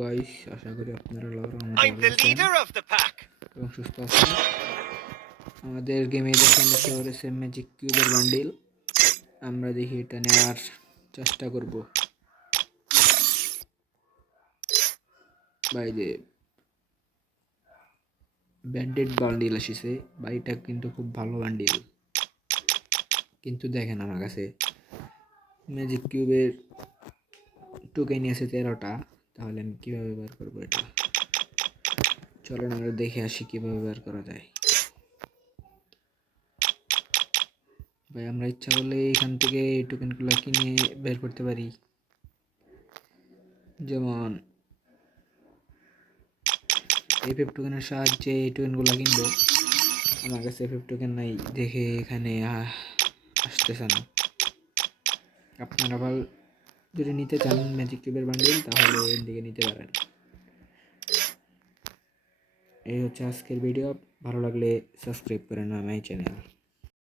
Guys আশা করি আপনারা. এবং সুস্থ আছেন। আমাদের গেমে দেখেন করেছে ম্যাজিক কিউবের বান্ডিল আমরা দেখি এটা নেওয়ার চেষ্টা করব। বাই যে ব্যান্ডেড বান্ডিল এসেছে। বাড়িটা কিন্তু খুব ভালো বান্ডিল কিন্তু দেখেন আমার কাছে ম্যাজিক কিউবের টোকেন আছে তেরোটা। তাহলে আমি কীভাবে ব্যবহার করব এটা? চলো আমরা দেখে আসি কীভাবে ব্যবহার করা যায়। ভাই, আমরা ইচ্ছা করলে এখান থেকে এই টোকেনগুলো কিনে বের করতে পারি। যেমন এই পেপ টোকেনের সাহায্যে এই টোকেনগুলো কিনবো। আমার কাছে পেপ টোকেন নাই, দেখে এখানে আসতেছে না। আপনারা আবার যদি নিতে চান ম্যাজিক কিউবের বান্ডিল তাহলে এর দিকে নিতে পারেন। এই হচ্ছে আজকের ভিডিও ভালো লাগলে সাবস্ক্রাইব করে নাম এই চ্যানেল